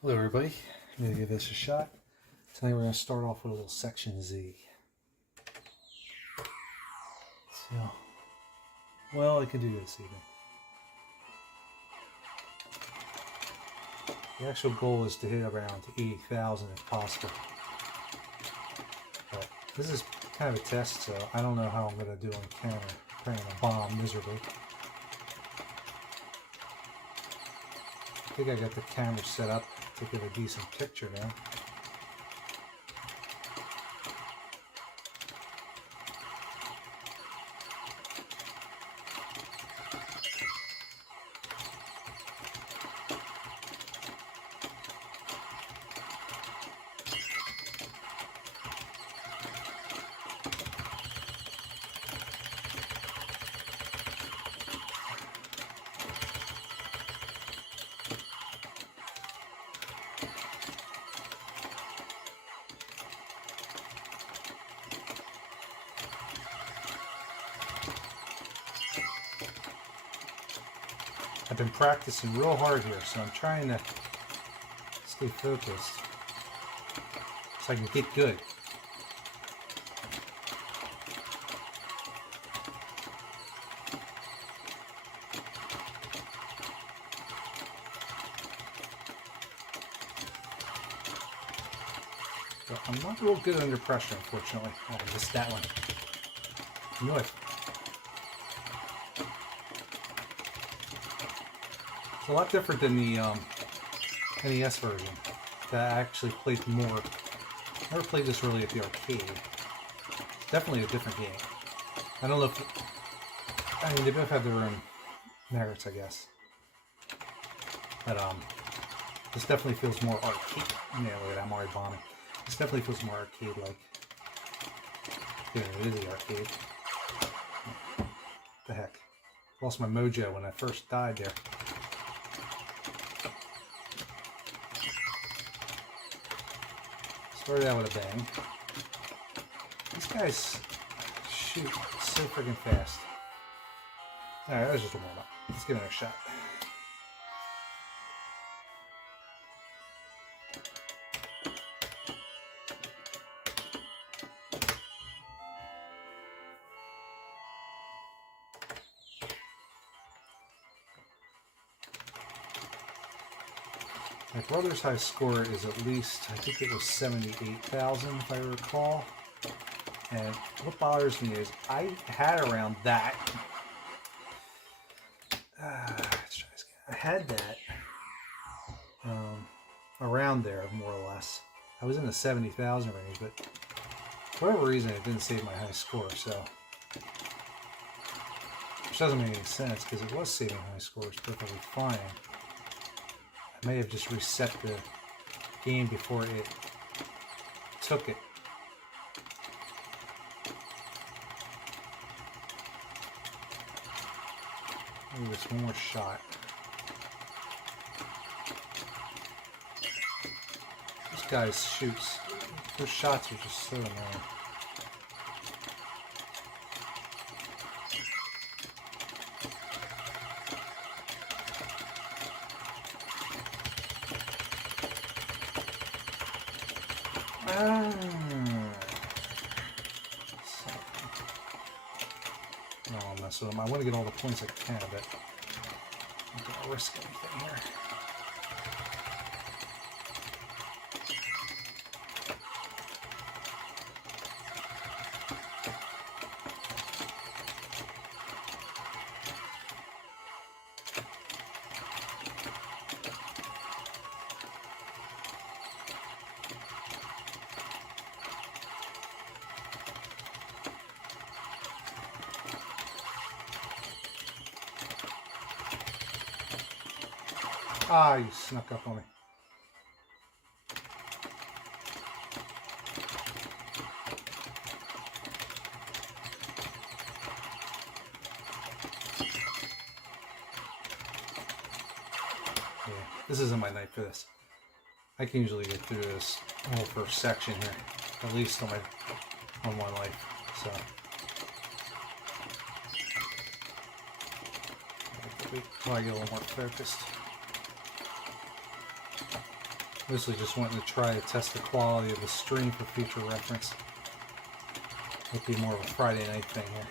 Hello everybody, I'm going to give this a shot. Tonight we're going to start off with a little Section Z. So, well, I could do this evening. The actual goal is to hit around 80,000 if possible. But this is kind of a test, so I don't know how I'm going to do on camera. I'm going to bomb miserably. I think I got the camera set up to get a decent picture now. I've been practicing real hard here, so I'm trying to stay focused so I can get good. But I'm not real good under pressure, unfortunately. Oh, I missed that one. I knew it. It's a lot different than the NES version that I actually played more. I never played this really at the arcade. It's definitely a different game. I don't know if... I mean, they both have their own merits, I guess. But this definitely feels more arcade. Yeah, look at that, I'm already bombing. This definitely feels more arcade-like. Yeah, it is the arcade. What the heck? Lost my mojo when I first died there. Started out with a bang. These guys shoot so freaking fast. Alright, that was just a warm-up. Let's give it a shot. My brother's high score is at least, I think it was 78,000 if I recall. And what bothers me is I had around that. Let's try this again. I had that around there, more or less. I was in the 70,000 range, but for whatever reason it didn't save my high score, so. Which doesn't make any sense because it was saving high scores perfectly fine. I may have just reset the game before it took it. Maybe just one more shot. This guy shoots. Those shots are just so annoying. No, I'll mess with them. I want to get all the points I can, but I'm not going to risk anything here. Ah, you snuck up on me. Yeah, this isn't my night for this. I can usually get through this whole first section here, at least on one life. So Wait till I get a little more focused. Mostly just wanting to try to test the quality of the stream for future reference. It'll be more of a Friday night thing here.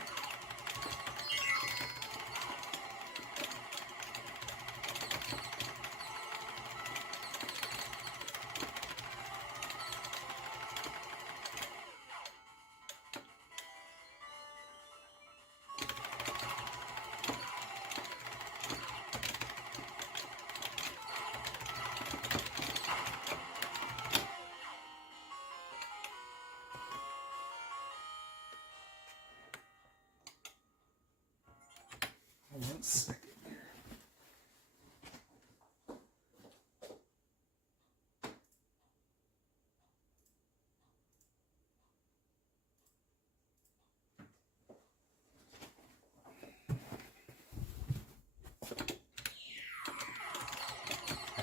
One second here.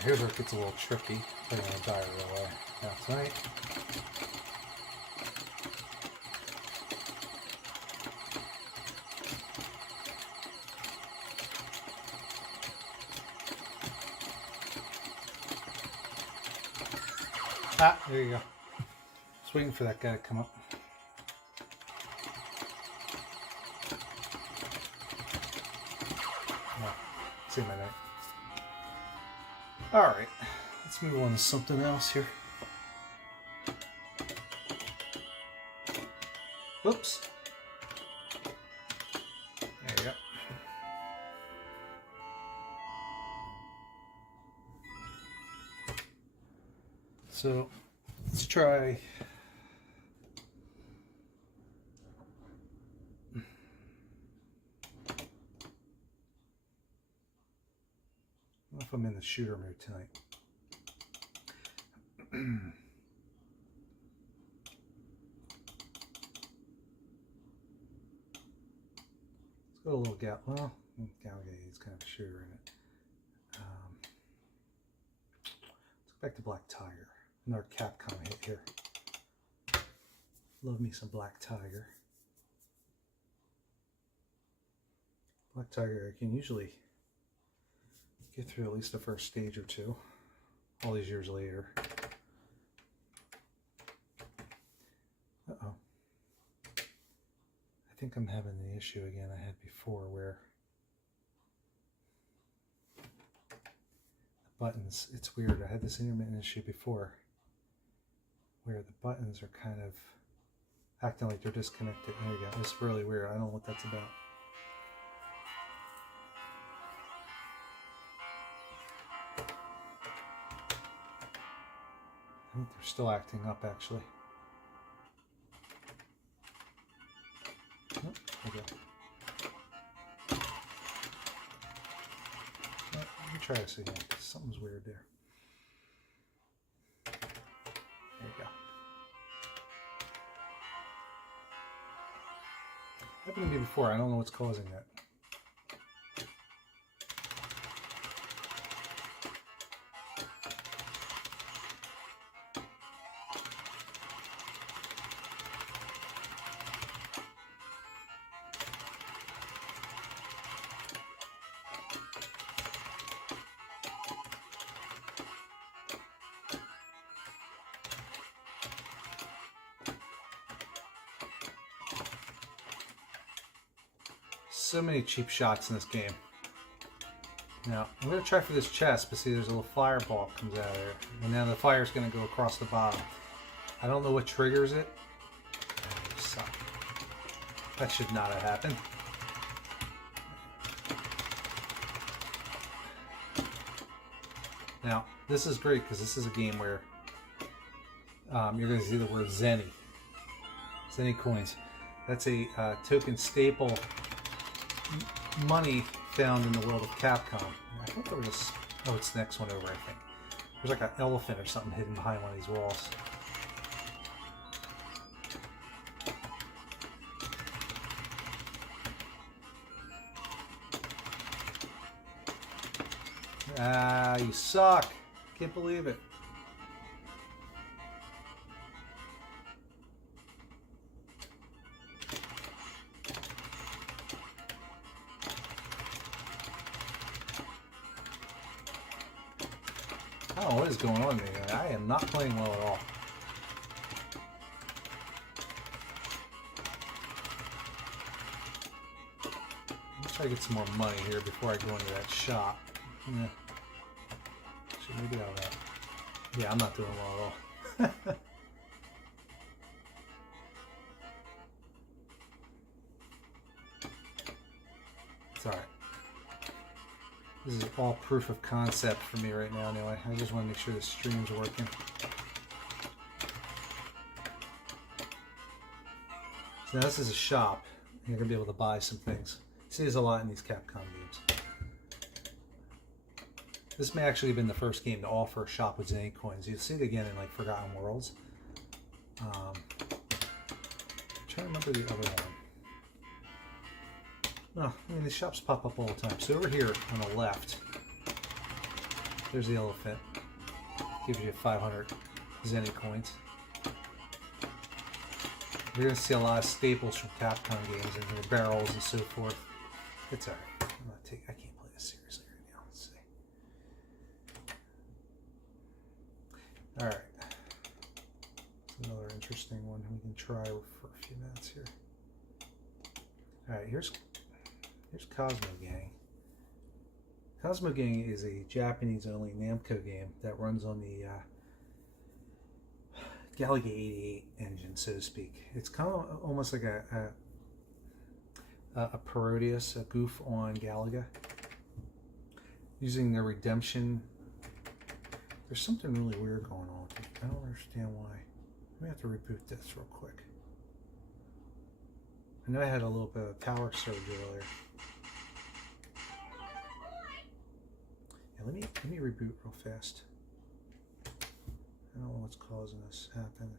Here's where it gets a little tricky. Putting a diary away. That's right. Ah, there you go. Just waiting for that guy to come up. Oh, see my night. Alright, let's move on to something else here. Whoops. There you go. So let's try I don't know if I'm in the shooter mood tonight. Let's go a little Gal. Well, Galgate is kind of a shooter in it. Let's go back to Black Tiger. Another Capcom hit here. Love me some Black Tiger. Black Tiger, I can usually get through at least the first stage or two, all these years later. Uh-oh. I think I'm having the issue again I had before where the buttons, it's weird. I had this intermittent issue before where the buttons are kind of acting like they're disconnected. There you go. It's really weird. I don't know what that's about. I think they're still acting up, actually. Oh, there we go. Let me try this again. Something's weird there. There you go. Happened to me before. I don't know what's causing that. So many cheap shots in this game. Now, I'm going to try for this chest, but see there's a little fireball that comes out of there. And now the fire's going to go across the bottom. I don't know what triggers it. Oh, suck. That should not have happened. Now, this is great because this is a game where you're going to see the word Zenny. Zenny coins. That's a token staple money found in the world of Capcom. I thought there was, oh, it's the next one over, I think. There's like an elephant or something hidden behind one of these walls. Ah, you suck. Can't believe it. don't know what is going on with me. I am not playing well at all. Let's try to get some more money here before I go into that shop. Yeah. Actually, maybe I'll... yeah, I'm not doing well at all. It's alright. This is all proof of concept for me right now anyway. I just want to make sure the stream's working. So now this is a shop. You're going to be able to buy some things. See, there's a lot in these Capcom games. This may actually have been the first game to offer a shop with Zenny coins. You'll see it again in like Forgotten Worlds. I'm trying to remember the other one. No, I mean the shops pop up all the time. So over here on the left, there's the elephant. Gives you 500 Zenny coins. You're going to see a lot of staples from Capcom games and their barrels and so forth. It's alright. I can't play this seriously right now. Let's see. Alright. Another interesting one we can try for a few minutes here. Alright, here's Cosmo Gang. Cosmo Gang is a Japanese-only Namco game that runs on the Galaga 88 engine, so to speak. It's kind of almost like a parodious, a goof on Galaga. Using the redemption. There's something really weird going on. I don't understand why. We have to reboot this real quick. I know I had a little bit of power surge earlier. Yeah, let me reboot real fast. I don't know what's causing this to happen.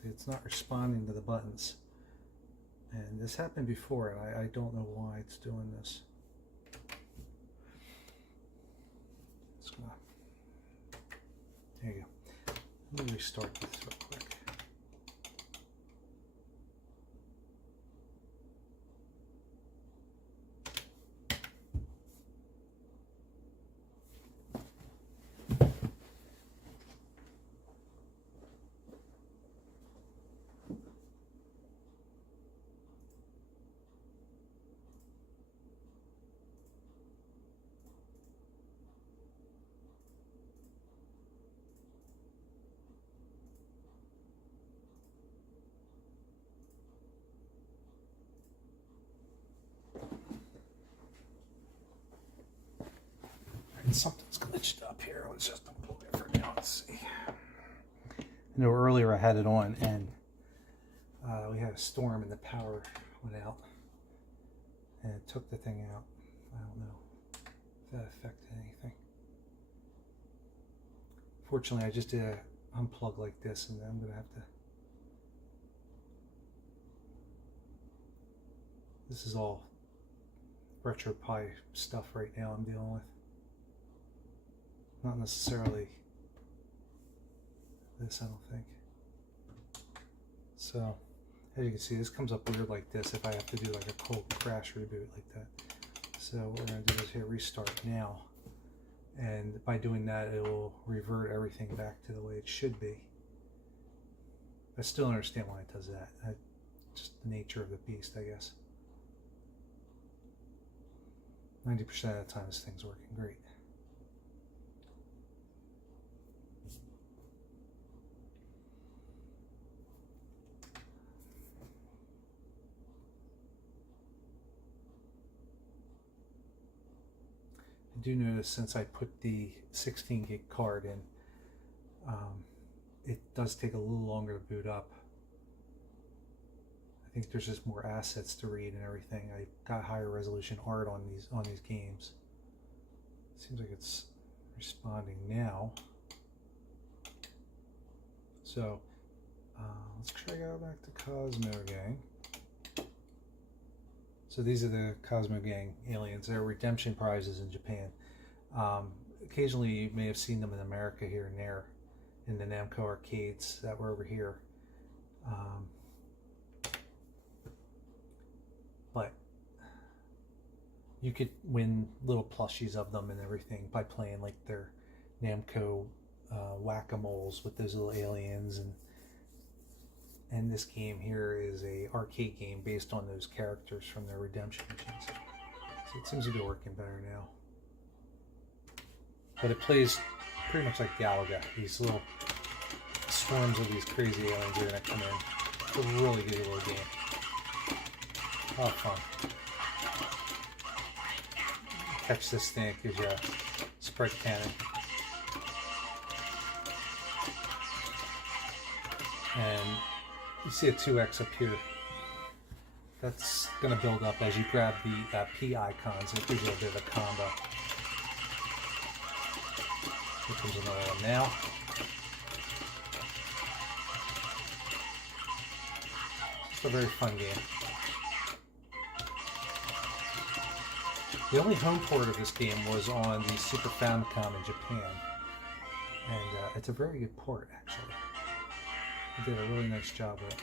See, it's not responding to the buttons. And this happened before, and I don't know why it's doing this. It's gonna... there you go. Let me restart this real quick. Something's glitched up here. Let's just unplug it for now. Let's see. I know earlier I had it on and we had a storm and the power went out and it took the thing out. I don't know if that affected anything. Fortunately, I just did an unplug like this, and then I'm going to have to... this is all Retropie stuff right now I'm dealing with. Not necessarily this, I don't think. So, as you can see, this comes up weird like this if I have to do like a cold crash reboot like that. So what we're going to do is hit restart now. And by doing that, it will revert everything back to the way it should be. I still don't understand why it does that. Just the nature of the beast, I guess. 90% of the time, this thing's working great. I do notice since I put the 16 gig card in, it does take a little longer to boot up. I think there's just more assets to read and everything. I got higher resolution art on these games. Seems like it's responding now. So let's try to go back to Cosmo Gang. So these are the Cosmo Gang aliens. They're redemption prizes in Japan. Occasionally you may have seen them in America here and there in the Namco arcades that were over here. But you could win little plushies of them and everything by playing like their Namco whack-a-moles with those little aliens, and this game here is a arcade game based on those characters from their redemption missions. So it seems to be working better now. But it plays pretty much like Galaga. These little swarms of these crazy aliens are going to come in. It's a really good little game. A lot of fun. Catch this thing, it gives you a spread cannon. And you see a 2X up here. That's going to build up as you grab the P icons. It gives you a bit of a combo. Here comes another one now. It's a very fun game. The only home port of this game was on the Super Famicom in Japan, and it's a very good port, actually. They did a really nice job with it.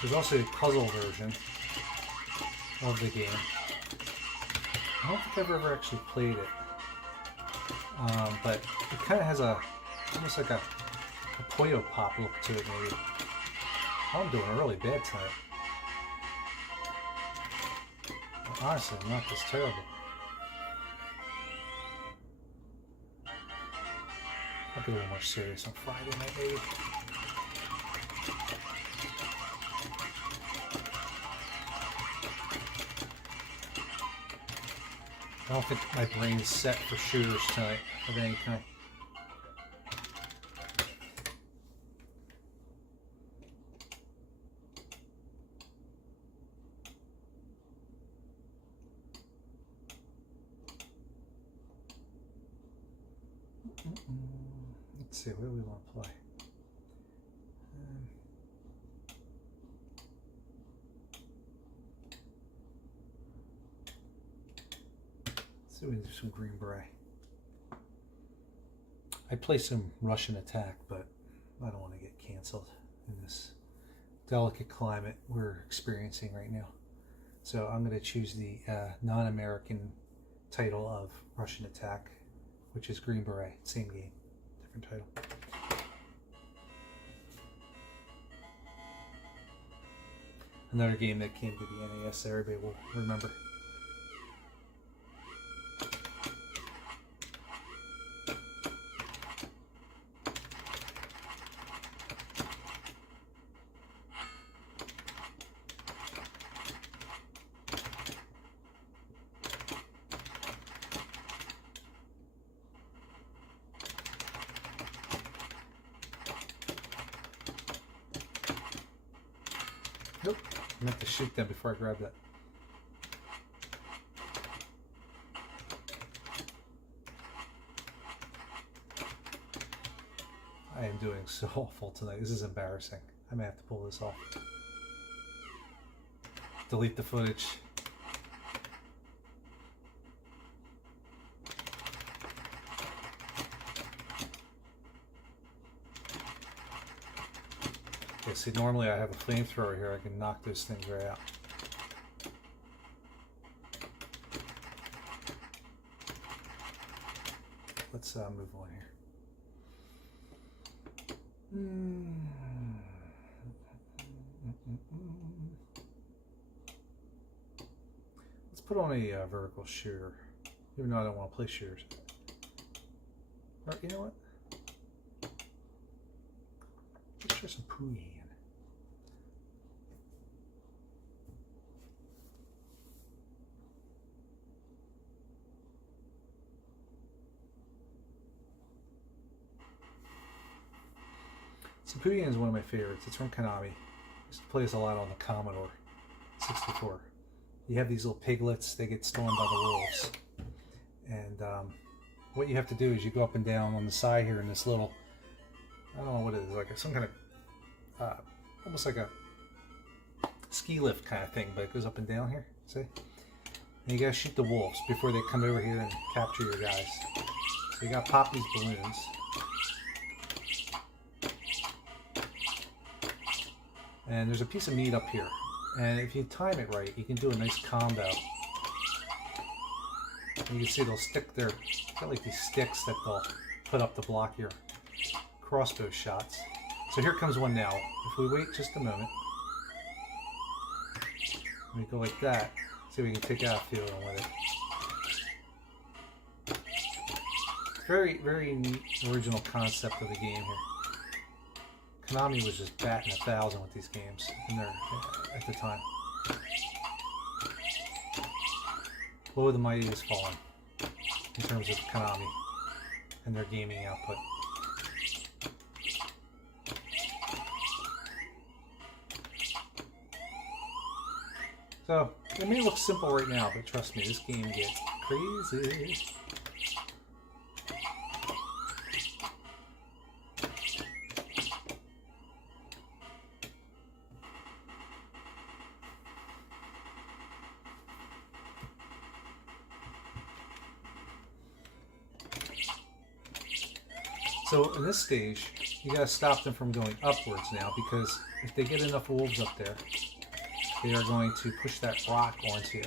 There's also a puzzle version of the game. I don't think I've ever actually played it, but it kind of has almost like a Puyo Pop look to it, maybe. I'm doing really bad tonight. Honestly, I'm not this terrible. I'll get a little more serious on Friday night, maybe. I don't think my brain's set for shooters tonight of any kind. Let's see, what do we want to play? Let's see, we do some Green Beret. I'd play some Russian Attack, but I don't want to get canceled in this delicate climate we're experiencing right now. So I'm going to choose the non-American title of Russian Attack, which is Green Beret. Same game, different title. Another game that came to the NES that everybody will remember. Nope, I meant to shoot them before I grab that. I am doing so awful tonight. This is embarrassing. I may have to pull this off. Delete the footage. Okay, see, normally I have a flamethrower here. I can knock those things right out. Let's move on here. Let's put on a vertical shooter, even though I don't want to play shooters. Or, you know what? Let's try some Puyi. Puyi is one of my favorites. It's from Konami. I used to play this a lot on the Commodore 64. You have these little piglets. They get stolen by the wolves. And what you have to do is you go up and down on the side here in this little, I don't know what it is, like some kind of, almost like a ski lift kind of thing, but it goes up and down here, see? And you gotta shoot the wolves before they come over here and capture your guys. So you gotta pop these balloons. And there's a piece of meat up here. And if you time it right, you can do a nice combo. And you can see they'll stick their, got like these sticks that they'll put up to block your crossbow shots. So here comes one now. If we wait just a moment, we go like that. See if we can take out a few of them with it. Very, very neat original concept of the game here. Konami was just batting 1,000 with these games in their, at the time. Low the mighty has fallen in terms of Konami and their gaming output. So, it may look simple right now, but trust me, this game gets crazy. So in this stage, you gotta stop them from going upwards now, because if they get enough wolves up there, they are going to push that rock onto you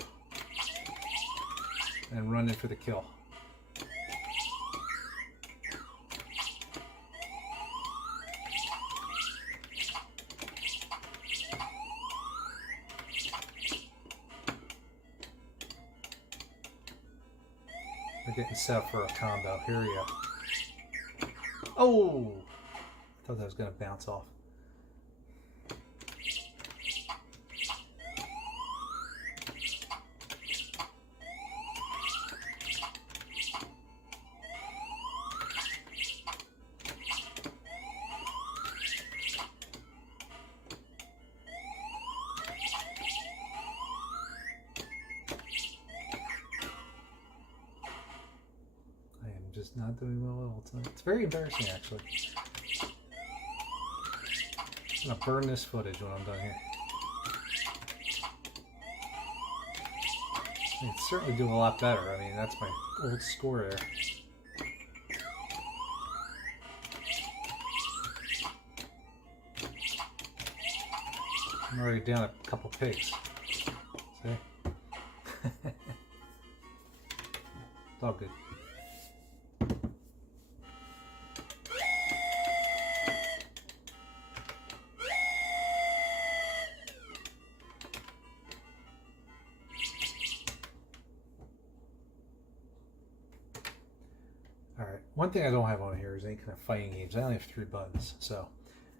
and run in for the kill. They're getting set up for a combo. Here we go. Oh! I thought that was going to bounce off. Just not doing well all the time. It's very embarrassing, actually. I'm gonna burn this footage when I'm done here. I can certainly do a lot better. I mean, that's my old score there. I'm already down a couple pigs. See? It's all good. One thing I don't have on here is any kind of fighting games. I only have 3 buttons, so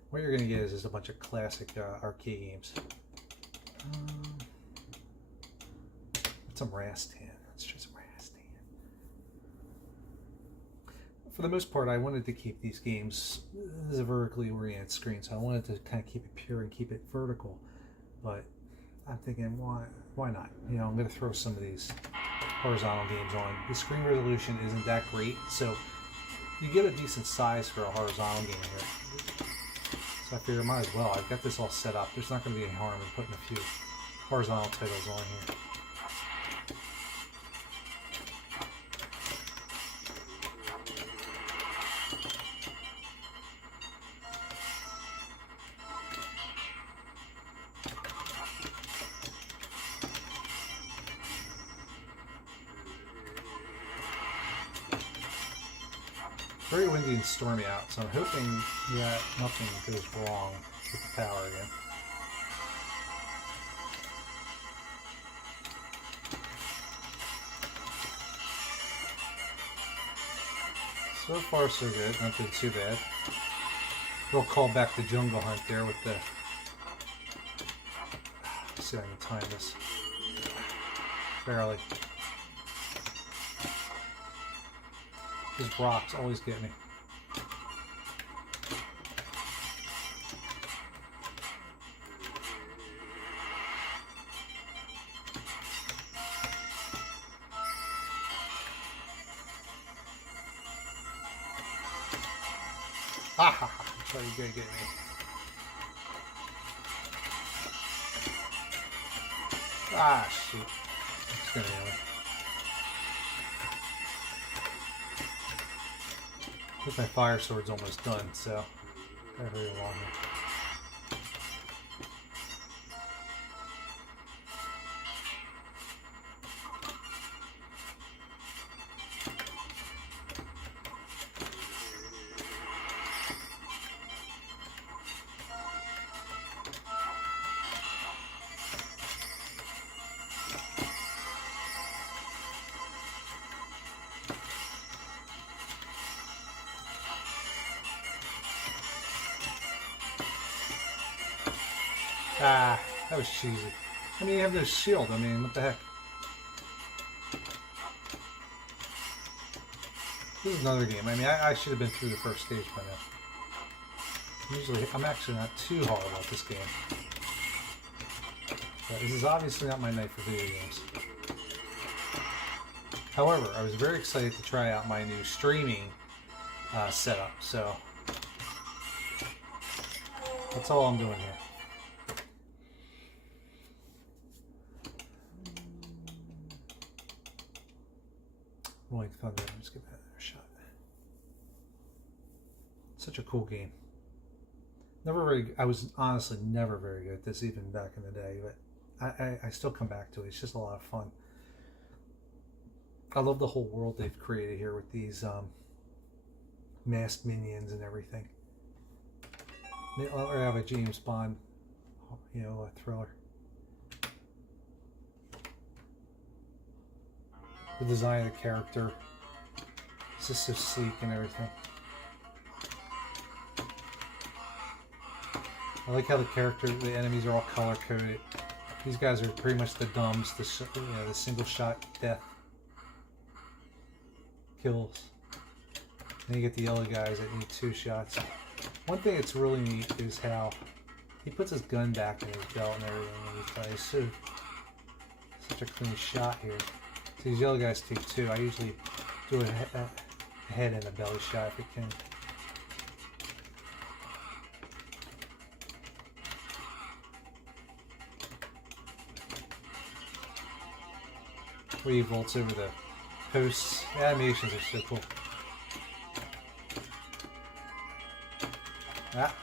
what you're going to get is just a bunch of classic arcade games. Some Rastan. Let's try some Rastan. For the most part, I wanted to keep these games as a vertically oriented screen, so I wanted to kind of keep it pure and keep it vertical. But I'm thinking, why not? You know, I'm going to throw some of these horizontal games on. The screen resolution isn't that great, so you get a decent size for a horizontal game here. So I figured I might as well. I've got this all set up. There's not going to be any harm in putting a few horizontal titles on here. Very windy and stormy out, so I'm hoping that nothing goes wrong with the power again. So far so good, not doing too bad. We'll call back the jungle hunt there with the... Let's see if I can time this. Barely. These rocks always get me. Ha ha ha! So you're gonna get me. Ah shoot! It's gonna get me. I think my fire sword's almost done, so I hurry along here. Ah, that was cheesy. I mean, you have this shield. I mean, what the heck? This is another game. I mean, I should have been through the first stage by now. Usually, I'm actually not too hard about this game. But this is obviously not my night for video games. However, I was very excited to try out my new streaming setup, so that's all I'm doing here. Rolling Thunder, let's give that a shot. Such a cool game. I was honestly never very good at this even back in the day, but I still come back to it. It's just a lot of fun. I love the whole world they've created here with these masked minions and everything. Or have a James Bond, you know, a thriller. The design of the character, it's just so sleek and everything. I like how the enemies are all color coded. These guys are pretty much the dumbs, the single shot death kills. Then you get the yellow guys that need 2 shots. One thing that's really neat is how he puts his gun back in his belt and everything. He's such a clean shot here. So these yellow guys take 2. I usually do a head and a belly shot if I can. Where he vaults over the posts. The animations are so cool. Ah,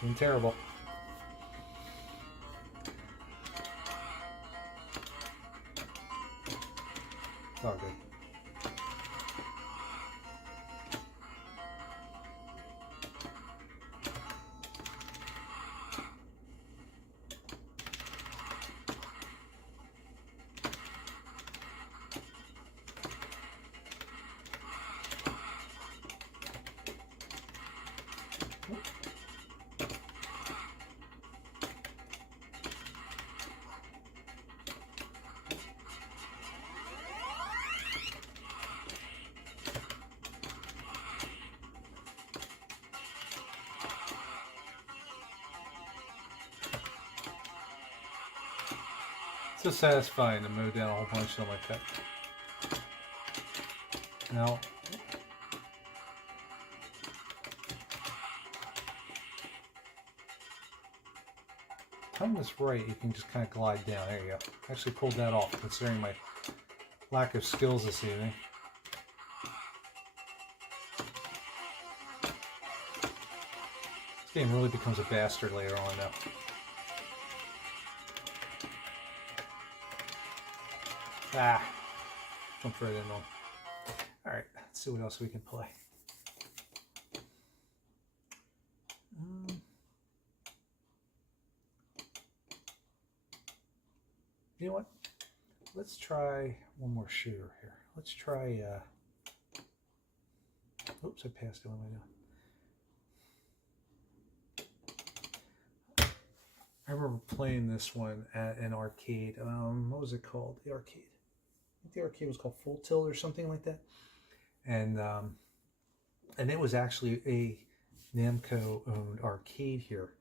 doing terrible. It's all good. So satisfying to mow down a whole bunch of them like that. Now, time this right, you can just kind of glide down. There you go. Actually pulled that off, considering my lack of skills this evening. This game really becomes a bastard later on now. Ah, jumped right in on. Alright, let's see what else we can play. You know what? Let's try one more shooter here. Let's try, oops, I passed it. What am I doing? I remember playing this one at an arcade. What was it called? The arcade. I think the arcade was called Full Tilt or something like that. And it was actually a Namco-owned arcade here,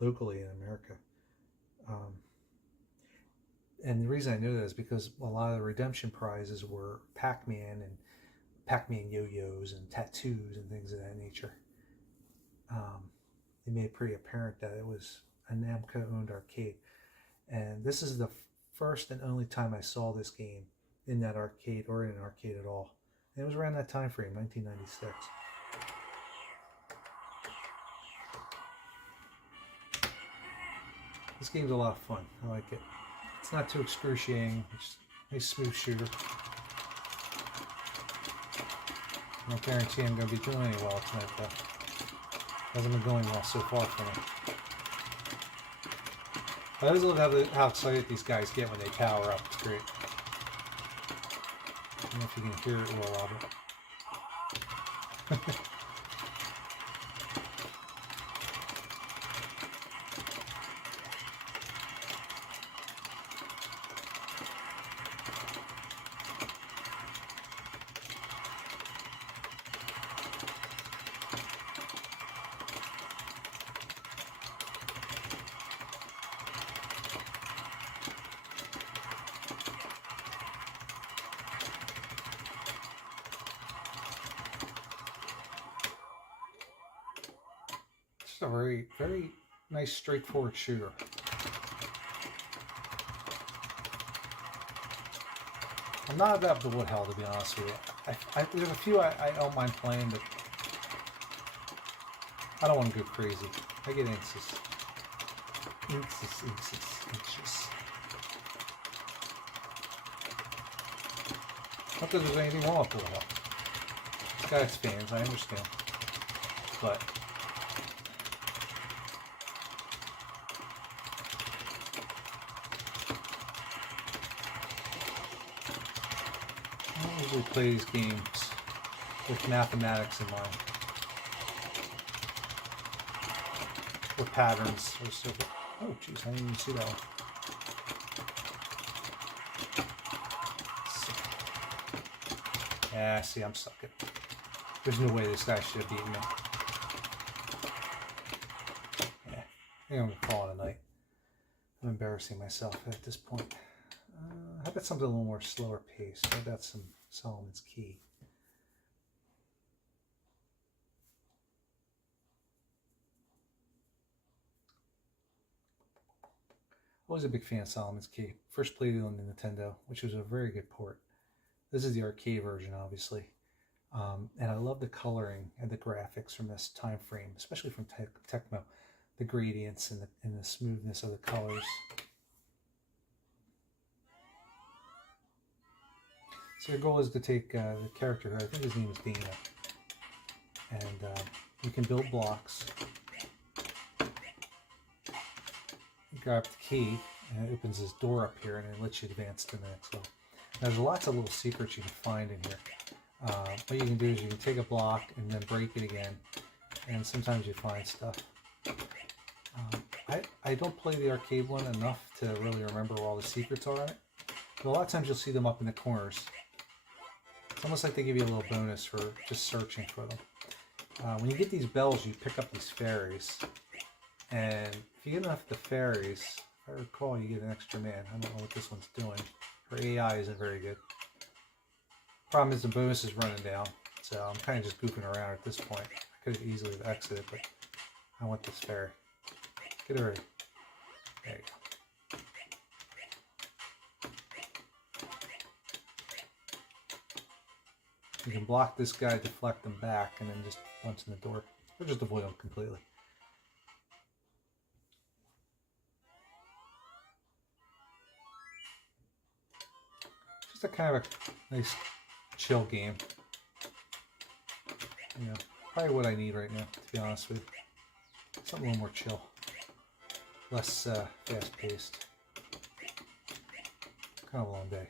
locally in America. And the reason I know that is because a lot of the redemption prizes were Pac-Man and Pac-Man yo-yos and tattoos and things of that nature. It made it pretty apparent that it was a Namco-owned arcade. And this is the first and only time I saw this game in that arcade or in an arcade at all. And it was around that time frame, 1996. This game's a lot of fun. I like it. It's not too excruciating. It's a smooth shooter. I don't guarantee I'm going to be doing any well tonight, though. Hasn't been going well so far for me. I always love how excited these guys get when they power up. It's great. I don't know if you can hear it well, Robert. a very, very nice, straightforward shooter. I'm not about the wood hell, to be honest with you. There's a few I don't mind playing, but I don't want to go crazy. I get anxious. Anxious. Not that there's anything wrong with wood hell. It's got its fans, I understand. But I usually play these games with mathematics in mind, or patterns, or so. Oh, jeez, I didn't even see that one. Yeah, see, I'm sucking. There's no way this guy should have beaten me. Yeah, I think I'm gonna call it a night. I'm embarrassing myself at this point. How about something a little more slower paced? How about some Solomon's Key? I was a big fan of Solomon's Key. First played it on the Nintendo, which was a very good port. This is the arcade version, obviously. And I love the coloring and the graphics from this time frame, especially from Tecmo. The gradients and the smoothness of the colors. So your goal is to take the character here, I think his name is Dana, and you can build blocks. You grab the key, and it opens this door up here, and it lets you advance to the next level. Now, there's lots of little secrets you can find in here. What you can do is you can take a block and then break it again, and sometimes you find stuff. I don't play the arcade one enough to really remember where all the secrets are in it, but a lot of times you'll see them up in the corners. It's almost like they give you a little bonus for just searching for them. When you get these bells, you pick up these fairies, and if you get enough of the fairies, if I recall, you get an extra man. I don't know what this one's doing. Her AI isn't very good. Problem is the bonus is running down, so I'm kind of just goofing around at this point. I could have easily exited, but I want this fairy. Get her ready. There you go. You can block this guy, deflect them back, and then just once in the door, or just avoid them completely. Just a kind of a nice chill game. You know, probably what I need right now, to be honest with you. Something a little more chill, less fast-paced. Kind of a long day.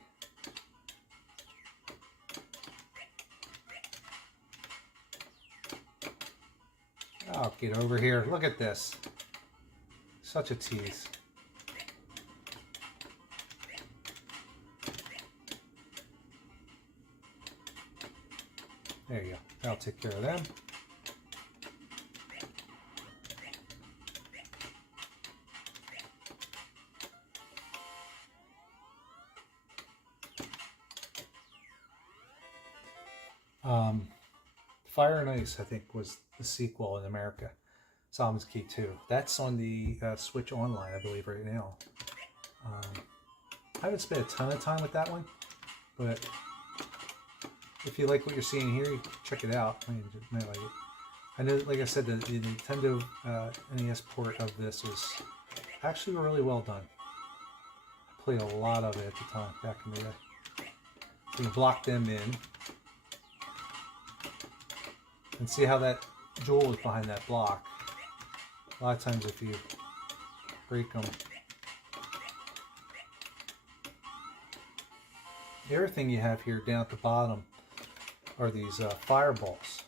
Oh, get over here. Look at this. Such a tease. There you go. That'll take care of them. Fire and Ice, I think, was the sequel in America. Solomon's Key 2. That's on the Switch Online, I believe, right now. I haven't spent a ton of time with that one, but if you like what you're seeing here, you can check it out. You might like it. I know, like I said, the Nintendo NES port of this was actually really well done. I played a lot of it at the time, back in the day. So you block them in. And see how that jewel is behind that block. A lot of times if you break them. The other thing you have here down at the bottom are these fireballs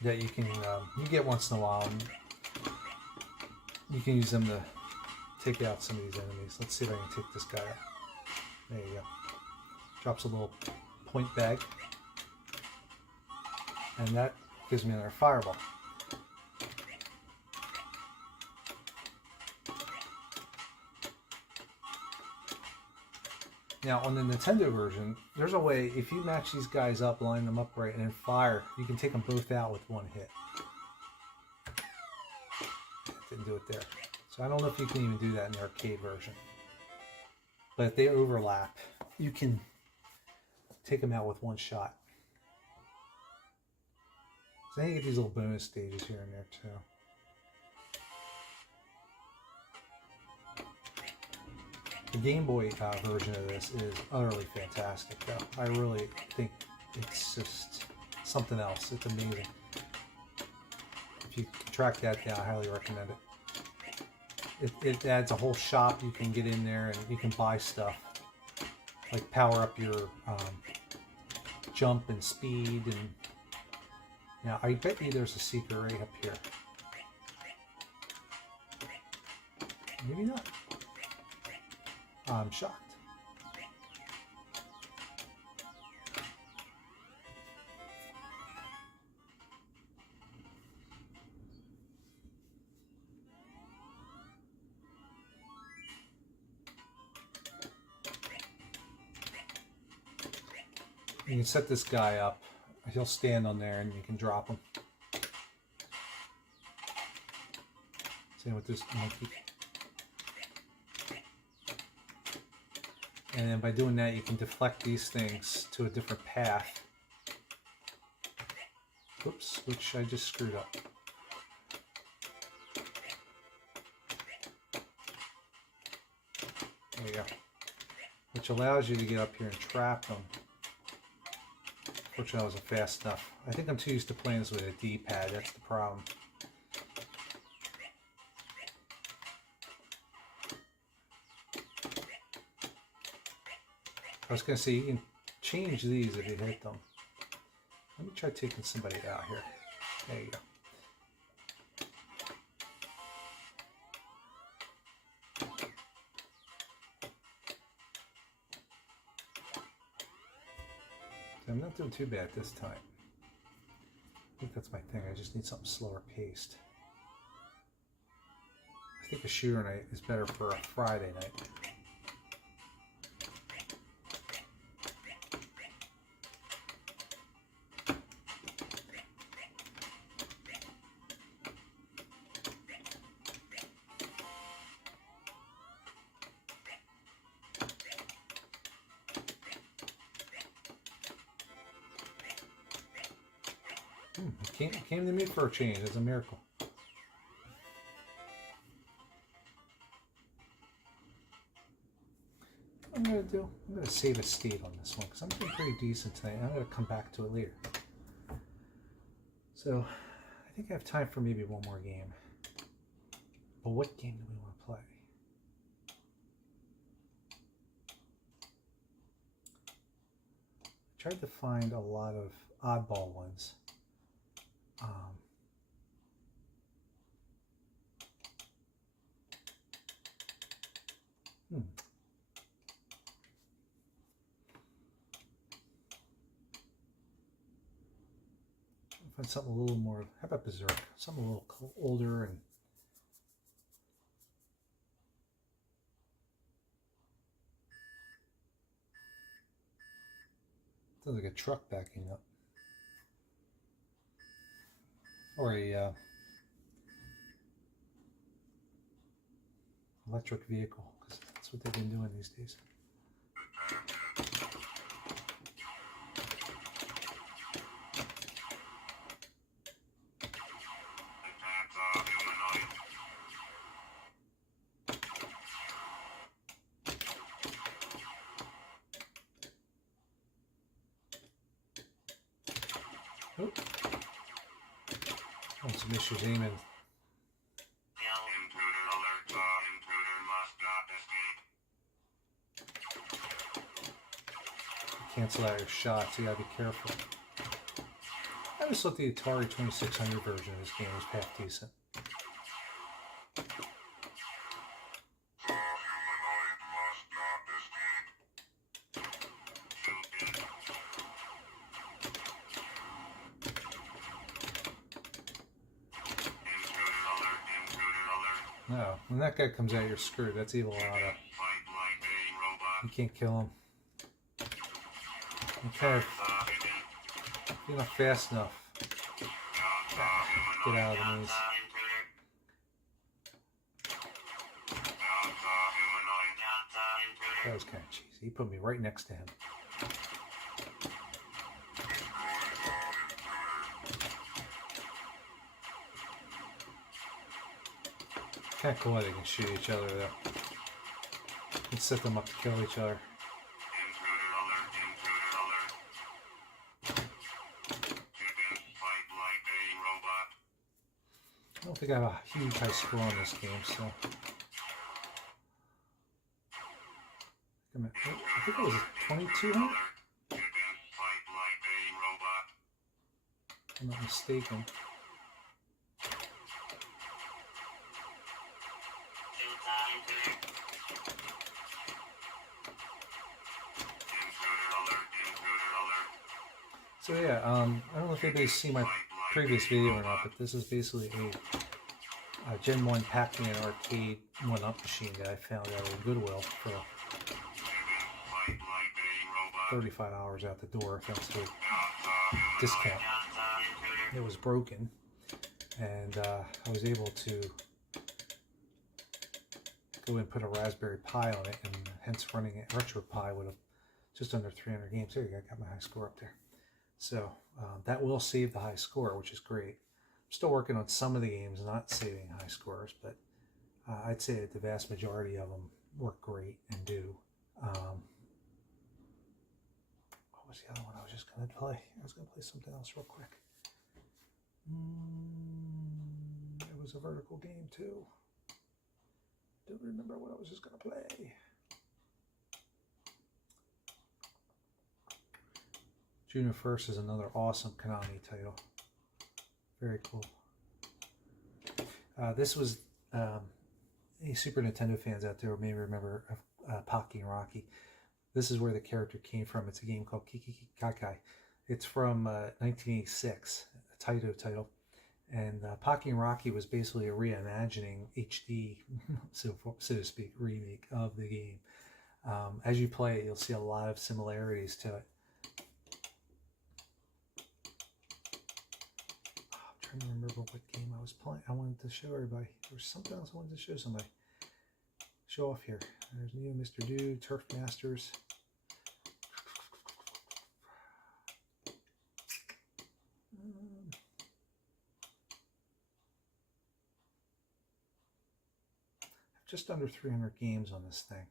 that you can you get once in a while. And you can use them to take out some of these enemies. Let's see if I can take this guy out. There you go. Drops a little point bag. And that gives me another fireball. Now on the Nintendo version, there's a way, if you match these guys up, line them up right, and then fire, you can take them both out with one hit. it and do it there. So I don't know if you can even do that in the arcade version. But if they overlap, you can take them out with one shot. So then you get these little bonus stages here and there too. The Game Boy version of this is utterly fantastic though. I really think it's just something else. It's amazing. If you can track that down, I highly recommend it. It adds a whole shop. You can get in there and you can buy stuff. Like power up your jump and speed. And now I bet you there's a secret right up here. Maybe not. I'm shocked. You can set this guy up. He'll stand on there and you can drop him. Same with this monkey. And then by doing that, you can deflect these things to a different path. Oops, which I just screwed up. There you go. Which allows you to get up here and trap them. Fortunately, I wasn't fast enough. I think I'm too used to playing this with a D-pad. That's the problem. I was going to say, you can change these if you hit them. Let me try taking somebody out here. There you go. I'm not doing too bad this time. I think that's my thing. I just need something slower paced. I think a shooter night is better for a Friday night. It came to me for a change. It's a miracle. What I'm going to do, I'm going to save a state on this one because I'm doing pretty decent tonight. I'm going to come back to it later. So, I think I have time for maybe one more game. But what game do we want to play? I tried to find a lot of oddball ones. Find something a little more, how about Berserk? Something a little older and sounds like a truck backing up. Or a electric vehicle, because that's what they've been doing these days. Oh. Some issues aiming. Cancel out your shots, you gotta be careful. I just thought the Atari 2600 version of this game was half decent. No, when that guy comes out, you're screwed. That's Evil Auto. You can't kill him. You kind of, you're not fast enough. Get out of the maze. That was kind of cheesy. He put me right next to him. Kind of cool how they can shoot each other though. And set them up to kill each other. I don't think I have a huge high score on this game, so. I think it was 2200? If I'm not mistaken. So yeah, I don't know if anybody's seen my previous video or not, but this is basically a Gen 1 Pac-Man Arcade1up machine that I found out of Goodwill for $35 out the door thanks to a discount. It was broken, and I was able to go and put a Raspberry Pi on it, and hence running it Retropie with just under 300 games. There you go, I got my high score up there. So that will save the high score, which is great. I'm still working on some of the games, not saving high scores, but I'd say that the vast majority of them work great and do. What was the other one I was just going to play? I was going to play something else real quick. It was a vertical game too. Don't remember what I was just going to play. June 1st is another awesome Konami title. Very cool. This was, any Super Nintendo fans out there may remember Pocky and Rocky. This is where the character came from. It's a game called Kiki Kakai. It's from 1986, a Taito title. And Pocky and Rocky was basically a reimagining HD, so to speak, remake of the game. As you play it, you'll see a lot of similarities to it. I don't remember what game I was playing. I wanted to show everybody. There was something else I wanted to show somebody. Show off here. There's Neo, Mr. Dude, Turf Masters. Just under 300 games on this thing.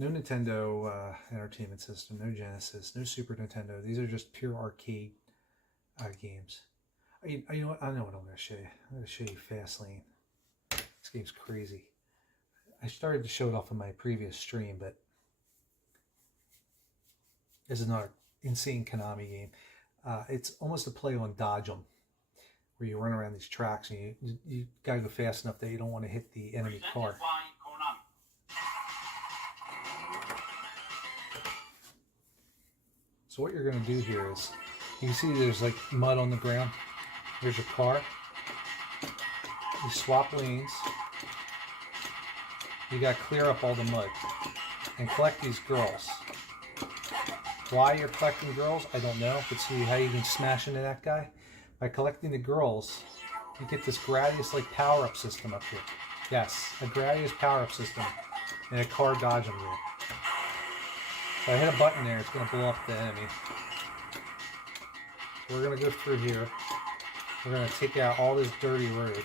No Nintendo Entertainment System, no Genesis, no Super Nintendo. These are just pure arcade games. You know what? I know what I'm going to show you. I'm going to show you Fastlane. This game's crazy. I started to show it off in my previous stream, but this is not an insane Konami game. It's almost a play on Dodge 'em, where you run around these tracks and you got to go fast enough that you don't want to hit the enemy car. So what you're going to do here is, you can see there's like mud on the ground. There's your car. You swap lanes. You got to clear up all the mud and collect these girls. Why you're collecting girls, I don't know. But see how you can smash into that guy? By collecting the girls, you get this Gradius like power-up system up here. Yes, a Gradius power-up system and a car dodging you. If I hit a button there, it's going to blow up the enemy. So we're going to go through here. We're going to take out all this dirty road.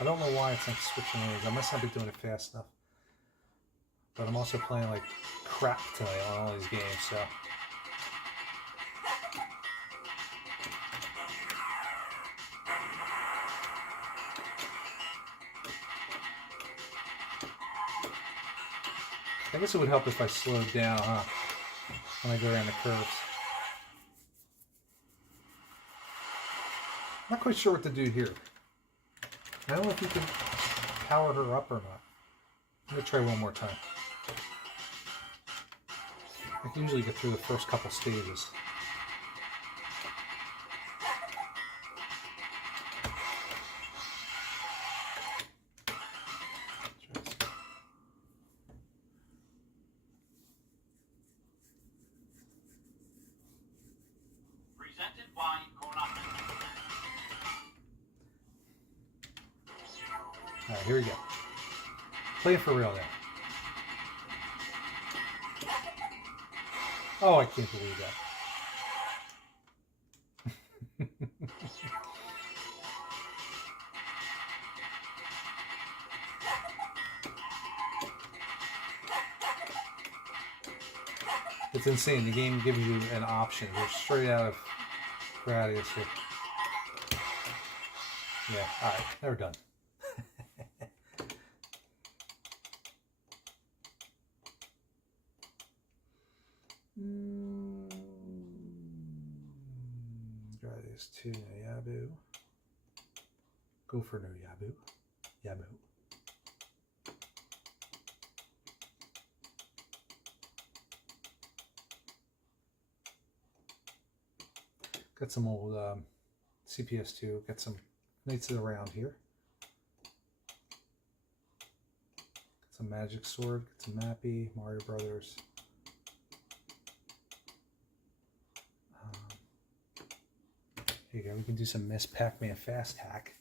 I don't know why it's like switching lanes. I must not be doing it fast enough. But I'm also playing like crap tonight on all these games, so. I guess it would help if I slowed down, huh? When I go around the curves. Not quite sure what to do here. I don't know if you can power her up or not. I'm going to try one more time. I can usually get through the first couple stages. Alright, here we go. Playing for real now. Oh, I can't believe that. It's insane. The game gives you an option. We're straight out of Gradius here. Yeah, alright, now we're done. Gradius 2, no Yabu. Go for no Yabu. Yabu. Got some old CPS2. Got some Knights of the Round here. Got some Magic Sword. Got some Mappy, Mario Brothers. Here you go. We can do some Miss Pac-Man Fast Hack.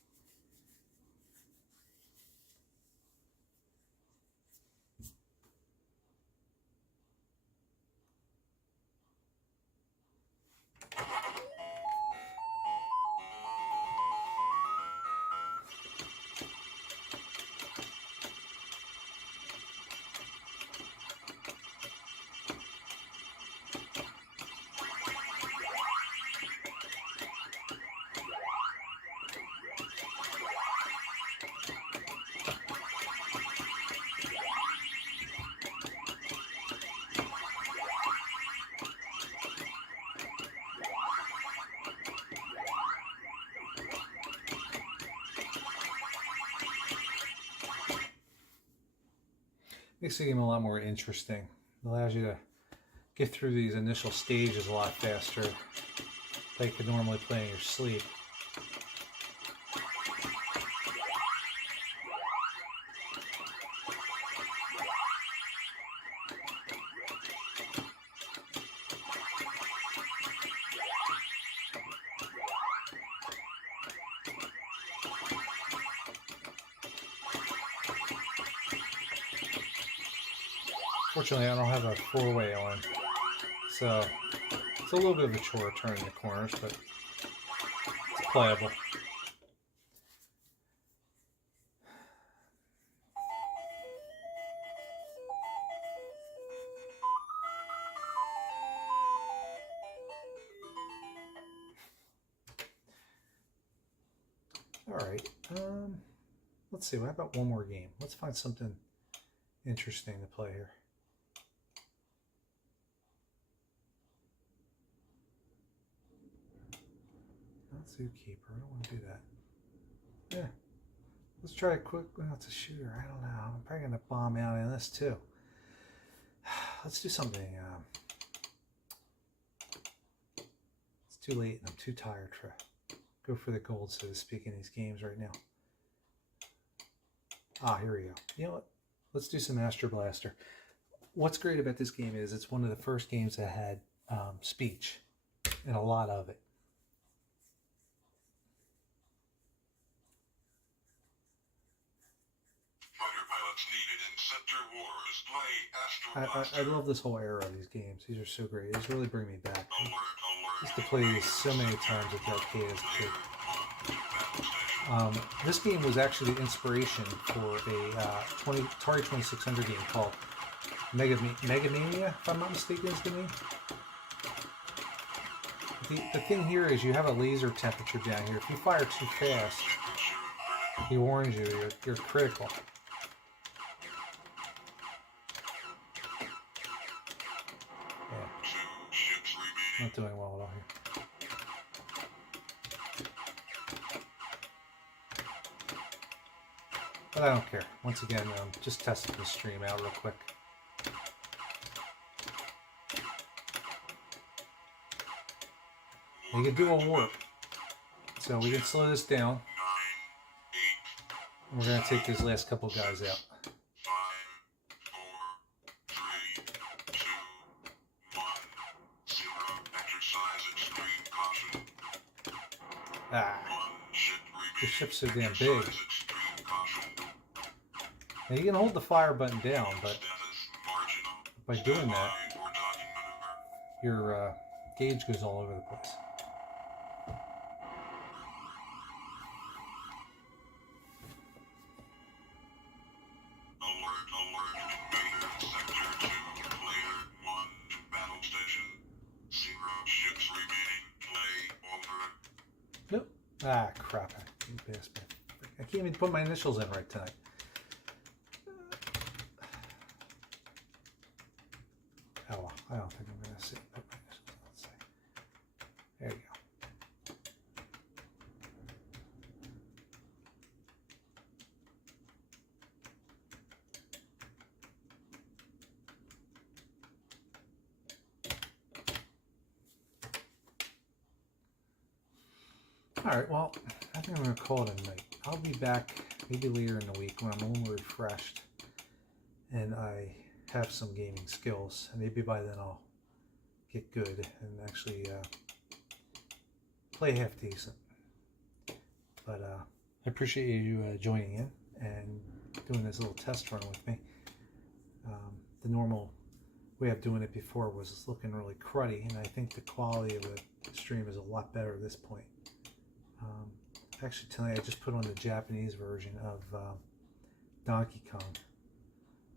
Makes the game a lot more interesting. It allows you to get through these initial stages a lot faster than you could normally play in your sleep. Fortunately, I don't have a four-way on, so it's a little bit of a chore turning the corners, but it's playable. All right, let's see. How about one more game? Let's find something interesting to play here. Zookeeper, I don't want to do that. Yeah, let's try a quick. Well, it's a shooter. I don't know. I'm probably gonna bomb out in this too. Let's do something. It's too late, and I'm too tired to go for the gold, so to speak, in these games right now. Ah, here we go. You know what? Let's do some Astro Blaster. What's great about this game is it's one of the first games that had speech, and a lot of it. I love this whole era of these games. These are so great. These really bring me back. I used to play these so many times at the arcade as a kid. This game was actually the inspiration for a Atari 2600 game called Megamania, if I'm not mistaken is the name. The thing here is you have a laser temperature down here. If you fire too fast, he warns you, you're critical. Not doing well at all here. But I don't care. Once again, just testing the stream out real quick. You can do a warp. So we can slow this down. And we're going to take these last couple guys out. Ah, the ship's so damn big. Now you can hold the fire button down, but by doing that, your gauge goes all over the place. Nope. Ah, crap. I can't even put my initials in right tonight. Oh, well, I don't think I'm going to see. Put my initials in. Let's see. There you go. Alright, well, I think I'm going to call it a night. I'll be back maybe later in the week when I'm a little refreshed and I have some gaming skills. And maybe by then I'll get good and actually play half decent. But I appreciate you joining in and doing this little test run with me. The normal way of doing it before was looking really cruddy, and I think the quality of the stream is a lot better at this point. Actually, tonight I just put on the Japanese version of Donkey Kong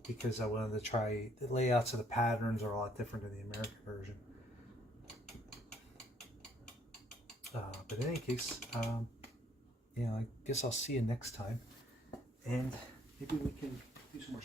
because I wanted to try the layouts of the patterns are a lot different than the American version. But in any case, yeah, I guess I'll see you next time, and maybe we can do some more